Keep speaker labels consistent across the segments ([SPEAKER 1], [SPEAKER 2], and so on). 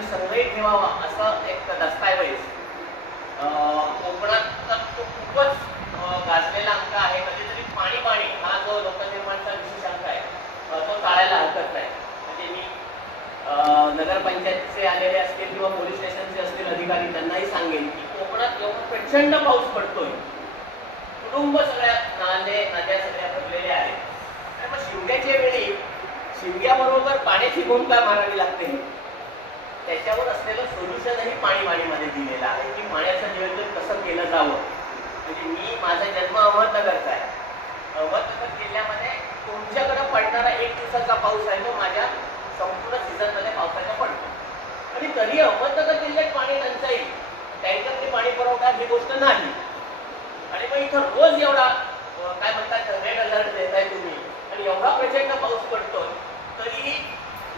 [SPEAKER 1] आणि संग्रहित ठेवावा असं एक दस्ताऐवज. अं, कोकणात तर तो खूपच गाजलेला अंक आहे. कधीतरी पाणी पाणी हा जो लोकनिर्माणचा विशेष अंक आहे तो टाळायला हरकत नाही. म्हणजे मी नगरपंचायतचे आलेले असतील किंवा पोलीस स्टेशनचे असतील अधिकारी त्यांनाही सांगेन की कोकणात एवढा प्रचंड पाऊस पडतोय. कुटुंब सगळ्या नाले नद्या सगळ्या भरलेल्या आहेत. आणि मग शिमग्याच्या वेळी शिमग्याबरोबर पाण्याची भूमिका मारावी लागते. त्याच्यावर असलेलं सोल्युशनही पाणी वाणीमध्ये दिलेलं आहे. की पाण्याचं नियोजन कसं केलं जावं? म्हणजे मी माझा जन्म अहमदनगरचा आहे. अहमदनगर जिल्ह्यामध्ये तुमच्याकडे पडणारा एक दिवसाचा पाऊस आहे तो माझ्या संपूर्ण सीझनमध्ये पावसाचा पडतो. आणि तरी अहमदनगर जिल्ह्यात पाणी टंचाई. टँकरने पाणी पुरवठा ही गोष्ट नाही. आणि मग इथं रोज एवढा काय म्हणतात रेड अलर्ट देताय तुम्ही. आणि एवढा प्रचंड पाऊस पडतो तरीही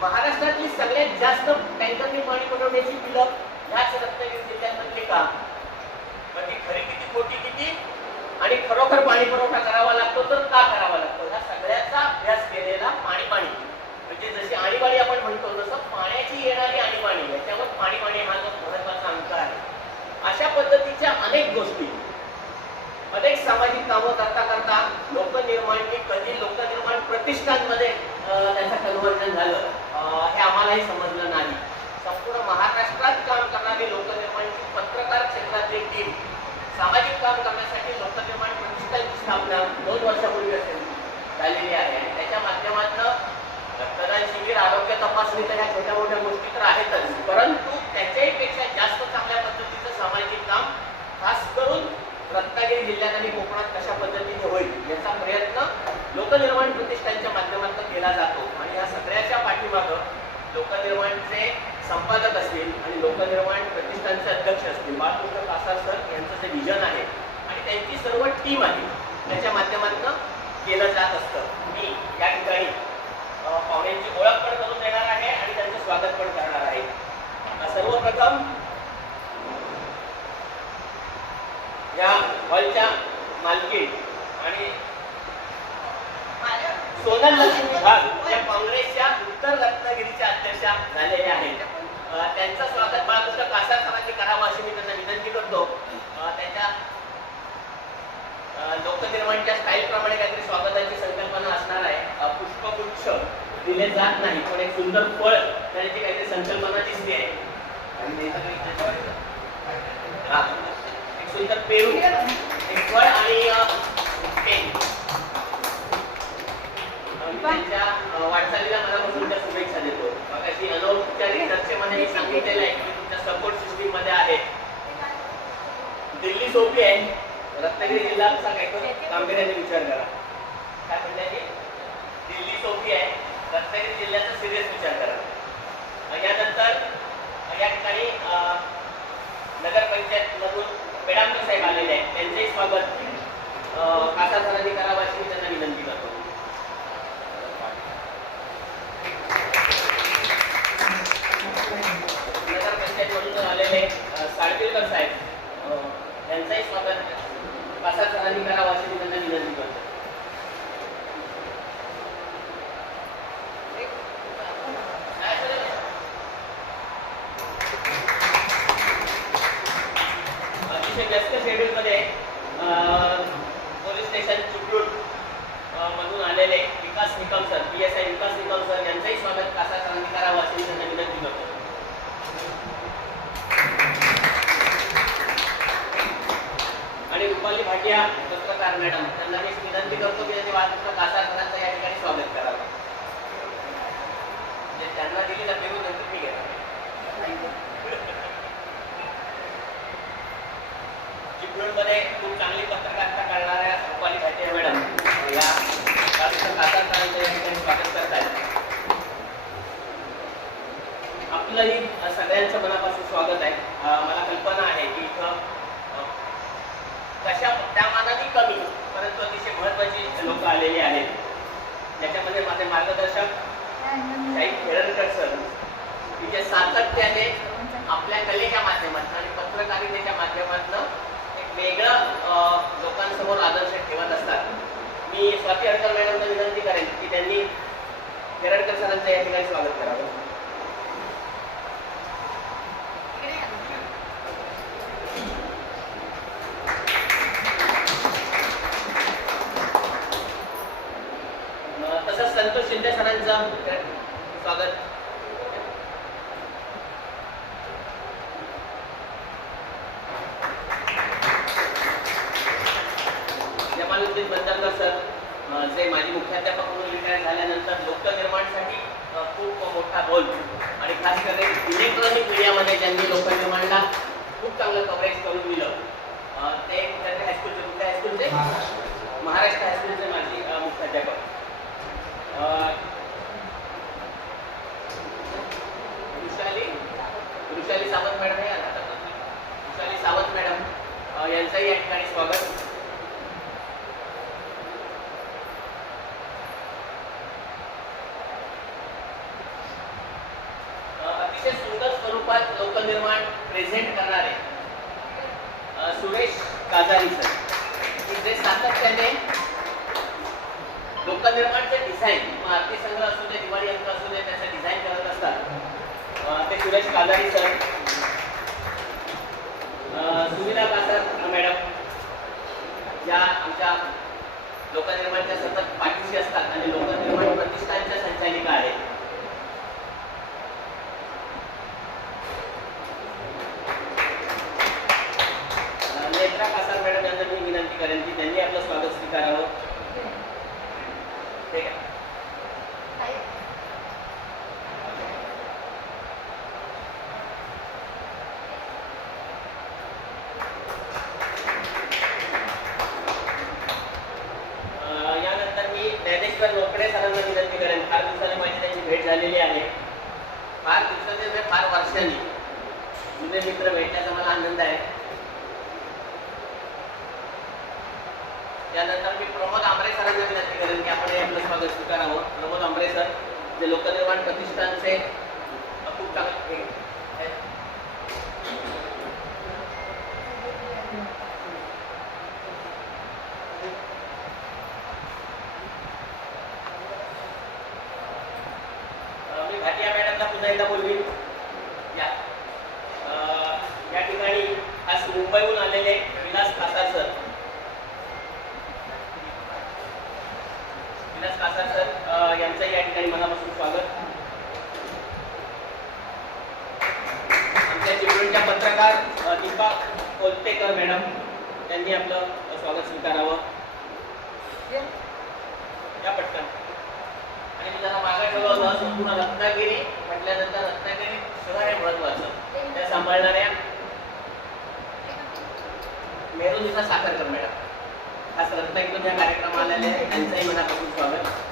[SPEAKER 1] महाराष्ट्रातली सगळ्यात जास्त टँकरने पाणी पुरवण्याची बिलं ह्याच रत्नागिरी जिल्ह्यामधली का? मग ती खरी किती खोटी किती? आणि खरोखर पाणी पुरवठा करावा लागतो तर का करावा लागतो? ह्या सगळ्याचा अभ्यास केलेला पाणी पाणी म्हणजे जशी आणीबाणी आपण म्हणतो तसं पाण्याची येणारी आणीबाणी याच्यावर पाणी पाणी हा जो महत्त्वाचा अंक आहे. अशा पद्धतीच्या अनेक गोष्टी अनेक सामाजिक कामं करता करता लोकनिर्माणनी कधी लोक प्रतिष्ठानमध्ये अं, त्याचं कन्व्हर्जन झालं कोणालाही समजलं नाही. संपूर्ण महाराष्ट्रात काम करणारी लोकनिर्माणची पत्रकार क्षेत्रातली टीम सामाजिक काम करण्यासाठी लोकनिर्माण प्रतिष्ठानची स्थापना दोन वर्षापूर्वी असेल झालेली आहे. आणि त्याच्या माध्यमातून रक्तदान शिबिर आरोग्य तपासणी तर ह्या छोट्या मोठ्या गोष्टी तर आहेतच. परंतु त्याच्याही पेक्षा जास्त चांगल्या पद्धतीचं सामाजिक काम खास करून रत्नागिरी जिल्ह्यात आणि कोकणात कशा पद्धतीने होईल याचा प्रयत्न लोकनिर्माण प्रतिष्ठानच्या माध्यमातून केला जातो. आणि या सगळ्याच्या पाठीमागं लोकनिर्माणचे संपादक असतील आणि लोकनिर्माण प्रतिष्ठानचे अध्यक्ष असतील. बाळकृष्ण कासार सर यांचं जे विजन आहे आणि त्यांची सर्व टीम आहे त्याच्या माध्यमातून केलं जात असतं. मी या ठिकाणी पाहुण्यांची ओळख पण करून देणार आहे आणि त्यांचं स्वागत पण करणार आहे. सर्वप्रथम या हॉलच्या मालकी आणि सोनल लक्ष्मी विभाग या काँग्रेसच्या उत्तर रत्नागिरीच्या अध्यक्षा झालेल्या आहेत. अ, त्यांचं स्वागत बाळकृष्ण कासार सरांनी करावं अशी मी त्यांना विनंती करतो. त्यांच्या लोकनिर्माणच्या स्टाईल प्रमाणे काहीतरी स्वागताची संकल्पना असणार आहे. पुष्पगुच्छ दिले जात नाही पण एक सुंदर फळ देण्याची काहीतरी संकल्पना दिसते आहे. एक सुंदर पेरू एक फळ आणि पेन मी त्यांच्या अ, वाटचालीला मनापासून त्या शुभेच्छा देतो मग अशी अनौपचारिक चर्चेमध्ये मी सांगितलेलं आहे की मी तुमच्या सपोर्ट सिस्टीममध्ये आहे दिल्ली सोपी आहे रत्नागिरी जिल्हा कसा काय तो गांभीर्याने विचार करा काय म्हणताय की दिल्ली सोपी आहे रत्नागिरी जिल्ह्याचा सिरियस विचार करा अ, यानंतर अ, या ठिकाणी अ, नगरपंचायत मधून पेडांकर साहेब आलेले आहेत त्यांचेही स्वागत अ, काका सरांनी करावं अशी मी त्यांना विनंती करतो नगरपंचायतमधून आलेले अ, साळवीरकर साहेब अ, यांचंही स्वागत काका सरांनी करावं अशी मी त्यांना विनंती करतो काय असेल? अतिशय व्यस्त शेड्यूलमध्ये पोलीस स्टेशन चिपळूण अ, मधून आलेले Vikas Nikam sir P S I Vikas Nikam sir यांचंही स्वागत कासा सरांनी करावं अशी मी त्यांना विनंती करतो आणि रुपाली भाटिया पत्रकार मॅडम त्यांना मी विनंती करतो की त्यांनी वाटतं कासा सरांचं या ठिकाणी स्वागत करावं म्हणजे त्यांना दिली ना पेरू नंतर मी घेणार चिपळूणमध्ये खूप चांगली पत्रकारिता करणाऱ्या रुपाली भाटिया मॅडम या डॉक्टर कासार सरांचं या ठिकाणी स्वागत करत आहेत आपलंही अ, सगळ्यांचं मनापासून स्वागत आहे अ, मला कल्पना आहे की इथं अ, कशा त्या मानाने कमी परंतु अतिशय महत्वाची लोक आलेली आहेत त्याच्यामध्ये माझे मार्गदर्शक काही खेळणकर सर की जे सातत्याने आपल्या कलेच्या माध्यमातून आणि पत्रकारितेच्या माध्यमातून एक वेगळं अं, लोकांसमोर आदर्श ठेवत असतात मी स्वाती अडकर मॅडमला विनंती करेन की त्यांनी खेळणकर सरांचं या ठिकाणी स्वागत करावं. तसंच संतोष शिंदे सरांचं स्वागत. जमालुद्दीन बंदरकर सर जे माजी मुख्याध्यापक म्हणून रिटायर झाल्यानंतर लोकनिर्माणसाठी खूप मोठा रोल आणि खास करून इलेक्ट्रॉनिक मीडियामध्ये त्यांनी लोकनिर्माणला खूप चांगलं कव्हरेज करून दिलं ते कुठल्या हायस्कूलचे कुठल्या हायस्कूलचे महाराष्ट्र हायस्कूलचे माजी मुख्याध्यापक. वृषाली वृषाली सावंत मॅडम हे आता. वृषाली सावंत मॅडम यांचंही या ठिकाणी स्वागत अं, अतिशय सुंदर स्वरूपात लोकनिर्माण प्रेझेंट करणारे सुरेश काजारी सर की जे सातत्याने लोकनिर्माणचे डिझाईन आरती संग्रह असू दे दिवाळी अंक असू दे त्याचं डिझाईन करत असतात. ते सुरेश काजारी सर सुविधा सुनीला कासार मॅडम या आमच्या लोकनिर्माणच्या सतत पाठीशी असतात आणि लोकनिर्माण प्रतिष्ठानच्या संचालिका आहेत नेत्रा कासार मॅडम यांना मी विनंती करेन की त्यांनी आपलं स्वागत स्वीकारावं. ठीक आहे. अं, यानंतर मी ज्ञानेश्वर रोकडे सरांना विनंती करेन. फार दिवसांनी माझी त्यांची भेट झालेली आहे. फार दिवसांनी म्हणजे फार वर्षांनी. जुने मित्र भेटण्याचा मला आनंद आहे. त्यानंतर मी प्रमोद आंबरे सरांना विनंती करेन की आपण हे आपलं स्वागत स्वीकारावं प्रमोद आंबरे सर जे लोकनिर्माण प्रतिष्ठानचे खूप चांगले मी भाटिया मॅडमला पुन्हा एकदा बोलवी या अं, या ठिकाणी आज मुंबईहून आलेले विलास कासार सर विलास कासार सर अं, यांचंही या ठिकाणी मनापासून स्वागत आमच्या चिपळूणच्या पत्रकार अं, दीपा कोलतेकर मॅडम त्यांनी आपलं स्वागत स्वीकारावं. या पटकन. आणि मी त्यांना मागे ठेवलं होतं संपूर्ण रत्नागिरी म्हटल्यानंतर रत्नागिरी शहर आहे महत्वाचं त्या सांभाळणाऱ्या मेरुनिसा साखरकर मॅडम. खास रत्नागिरीतून या कार्यक्रमाला आलेले आहेत. त्यांचंही मनापासून स्वागत.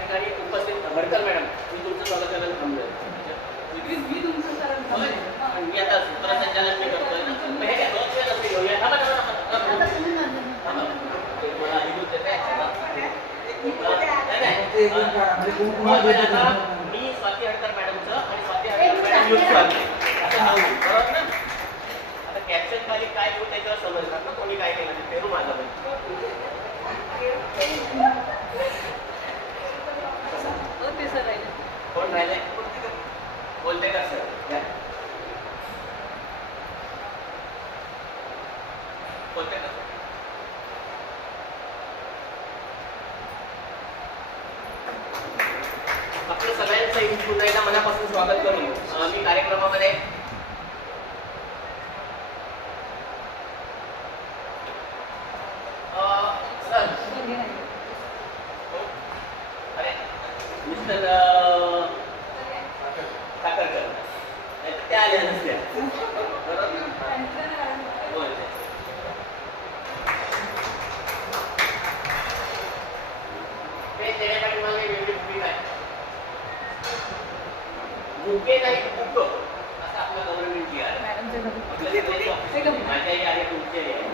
[SPEAKER 1] ठिकाणी उपस्थित भडकर मॅडम मी तुमचं स्वागत करायला थांबलोय. मी आता सूत्रसंचालन मी करतोय. मग हे काय दोन वेळ घेऊया थांबा थांबा. मग मी स्वाती हडकर मॅडमचं आणि स्वाती हडकर बरोबर ना? आता कॅप्शन खाली काय लिहू त्याच्यावर समजणार ना कोणी काय केलं ते. पेरू माझं पण कोण राहिले बोलते का सर या. बोलते का सर? आपलं सगळ्यांचं पुन्हा एकदा मनापासून स्वागत करून अं, मी कार्यक्रमामध्ये अं, सर हो. अरे मिस्टर अं, साखरकर नाही तर त्या आल्या नसत्या बरोबर बोलते देण्यापाठीमागे वेगळी भूमिका आहे बुके नाही बुक असं आपलं गव्हर्नमेंट जी आहे आपलं जे दोन्ही office आहे, माझ्याही आहे तुमचेही आहे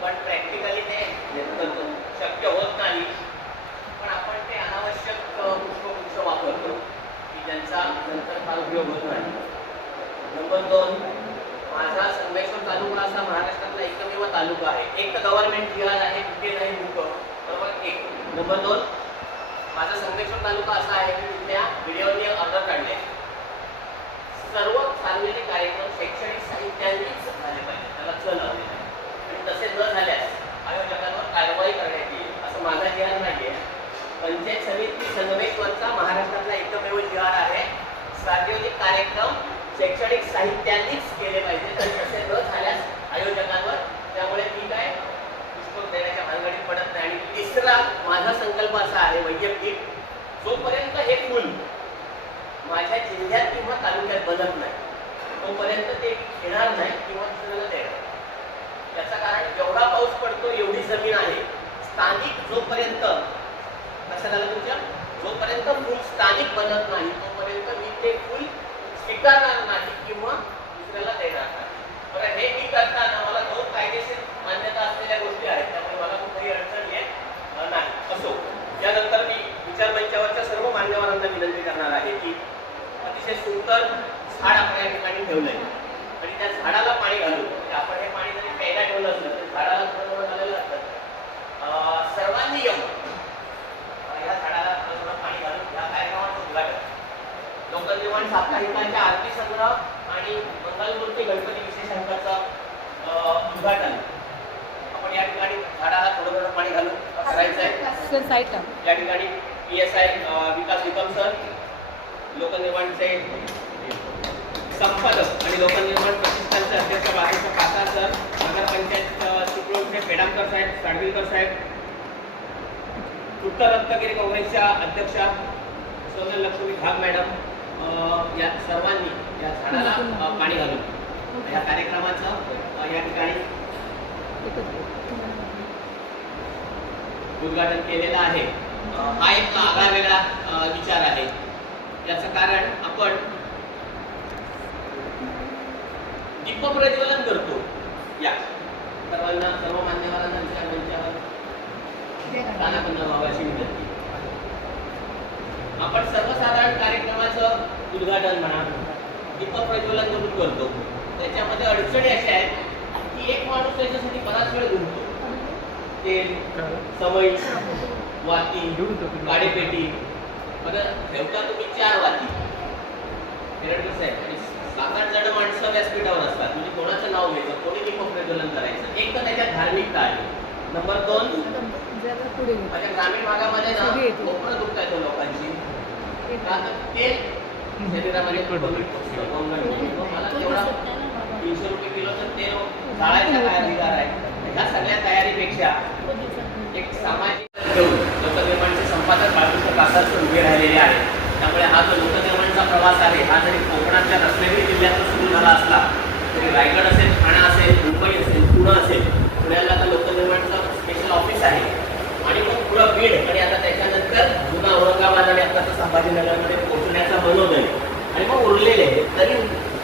[SPEAKER 1] पण प्रॅक्टिकली ते शक्य होत नाही पण आपण ते अनावश्यक अ, वापरतो की ज्यांचा नंतर फार उपयोग होत नाही नंबर दोन माझा संगमेश्वर तालुका असा महाराष्ट्रातला एकमेव तालुका आहे एक तर गव्हर्नमेंट जिल्हा आहे कुठे नाही मुक बरोबर एक नंबर दोन माझा संगमेश्वर तालुका असा आहे की त्या व्हिडिओनी ऑर्डर काढले सर्व सार्वजनिक कार्यक्रम शैक्षणिक साहित्यांनीच झाले पाहिजे त्याला चल लावले पाहिजे आणि तसे न झाल्यास आयोजकांवर कारवाई करण्यात येईल असं माझा जिहार नाहीये पंचायत समिती संगमेश्वरचा महाराष्ट्रातला एकमेव जिहार आहे सार्वजनिक कार्यक्रम शैक्षणिक साहित्यांनीच केले पाहिजे आणि तसे न झाल्यास आयोजकांवर त्यामुळे मी काय पुस्तक देण्याच्या भानगडीत पडत नाही आणि तिसरा माझा संकल्प असा आहे वैयक्तिक जोपर्यंत हे फुल माझ्या जिल्ह्यात किंवा तालुक्यात बनत नाही तोपर्यंत ते घेणार नाही किंवा दुसऱ्याला देणार त्याचं कारण जेवढा पाऊस पडतो एवढी जमीन आहे. स्थानिक जोपर्यंत कसं झालं तुमच्या? जोपर्यंत फुल स्थानिक बनत नाही तोपर्यंत मी ते फुल स्वीकारणार नाही किंवा दुसऱ्याला देणार नाही. बरं हे मी करताना मला दोन कायदेशीर मान्यता असलेल्या गोष्टी आहेत त्यामुळे मला कुठेही अडचण येत नाही. असो यानंतर मी विचार मंचावरच्या सर्व मान्यवरांना विनंती करणार आहे की अतिशय सुंदर झाड आपण या ठिकाणी ठेवलंय. आणि त्या झाडाला पाणी घालू म्हणजे आपण हे पाणी जरी प्यायला ठेवलं असलं तर झाडाला थोडं थोडं घालायला लागतं सर्वांनी येऊन या झाडाला थोडं थोडं पाणी घालून या कार्यक्रमाचं उद्घाटन. लोकनिर्माण साप्ताहिकांच्या आरती संग्रह आणि मंगलमूर्ती गणपती विशेषांकाचं अं, उद्घाटन आपण या ठिकाणी झाडाला थोडं थोडं पाणी घालून करायचं आहे या ठिकाणी P S I Vikas Nikam sir लोकनिर्माणचे संपादक आणि लोकनिर्माण प्रतिष्ठानचे अध्यक्ष बाळासाहेब पासार सर नगरपंचायत चिपळूणचे पेडामकर साहेब साडवीलकर साहेब उत्तर रत्नागिरी काँग्रेसच्या अध्यक्षा सोनल लक्ष्मी भाग मॅडम या सर्वांनी या झाडाला पाणी घालून या कार्यक्रमाचं या ठिकाणी उद्घाटन केलेलं आहे. हा एक आगळा वेगळा विचार आहे. याचं कारण आपण दीप प्रज्वलन करतो. या. सर्वांना सर्व मान्यवरांना विचार मंचावर स्थानापन्न विनंती. आपण सर्वसाधारण कार्यक्रमाचं उद्घाटन म्हणा दीप प्रज्वलन करतो. त्याच्यामध्ये अडचणी अशा आहेत की एक माणूस त्याच्यासाठी बराच वेळ गुंततो. तेल सवय वाती गाडीपेटी बरं ठेवता तुम्ही चार वाती. पिरियड कसं आहे आणि सात आठ जण माणसं व्यासपीठावर असतात. म्हणजे कोणाचं नाव घ्यायचं कोणी दीप प्रज्वलन करायचं एक तर त्याच्यात धार्मिकता आहे. नंबर दोन. माझ्या ग्रामीण भागामध्ये ना. कोपरं दुखतायत लोकांची. का तर तेल शरीरामध्ये मला तेवढा तीनशे रुपये किलोचं तेल जाळायचा काय अधिकार आहे? ह्या सगळ्या तयारीपेक्षा एक सामाजिक घेऊन लोकनिर्माणचे संपादक कासार सर उभे राहिलेले आहेत. त्यामुळे हा जो लोकनिर्माणचा प्रवास आहे. हा जरी कोकणातल्या रत्नागिरी जिल्ह्यातून सुरू झाला असला तरी रायगड असेल ठाणा असेल मुंबई असेल पुणे असेल पुण्याला आता लोकनिर्माणचं स्पेशल ऑफिस आहे. आणि मग पुढं बीड आणि आता त्याच्यानंतर जुना औरंगाबाद आणि आता संभाजीनगरमध्ये पोहोचण्याचा मनोदय. आणि मग उरलेले तरी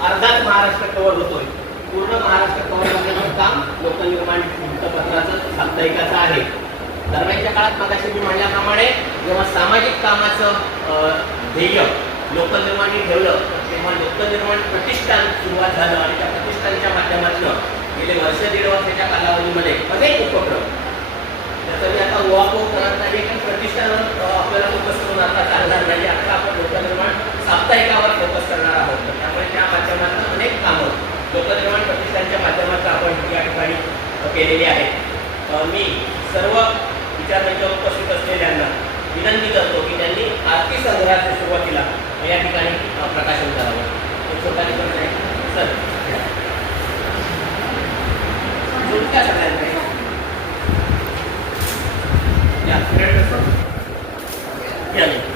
[SPEAKER 1] अर्धाच महाराष्ट्र कव्हर होतोय. पूर्ण महाराष्ट्र कव्हर करण्याचं काम लोकनिर्माण वृत्तपत्राचं साप्ताहिकाचं आहे. दरम्यानच्या काळात मगाशी मी म्हणल्याप्रमाणे जेव्हा सामाजिक कामाचं ध्येय लोकनिर्माणी ठेवलं. तेव्हा लोकनिर्माण प्रतिष्ठान सुरुवात झालं आणि त्या प्रतिष्ठानच्या माध्यमातून गेले वर्ष दीड वर्षाच्या कालावधीमध्ये अनेक उपक्रम. त्याचा मी आता उहापोह करत नाही पण प्रतिष्ठानावर आपल्याला फोकस करून आता चालणार नाही. आता आपण लोकनिर्माण साप्ताहिकावर फोकस करणार आहोत. त्यामुळे त्या माध्यमातून अनेक कामं लोकनिर्माण प्रतिष्ठानच्या माध्यमातून आपण या ठिकाणी केलेली आहेत मी सर्व विचारमंचावर उपस्थित असलेल्यांना विनंती करतो की त्यांनी आरती संग्रहाच्या सुरुवातीला या ठिकाणी अं, प्रकाशन करावं एक छोटा रिक्वेस्ट आहे सर जोडून काय सगळ्यांकडे या, फिरत बसा. या, या.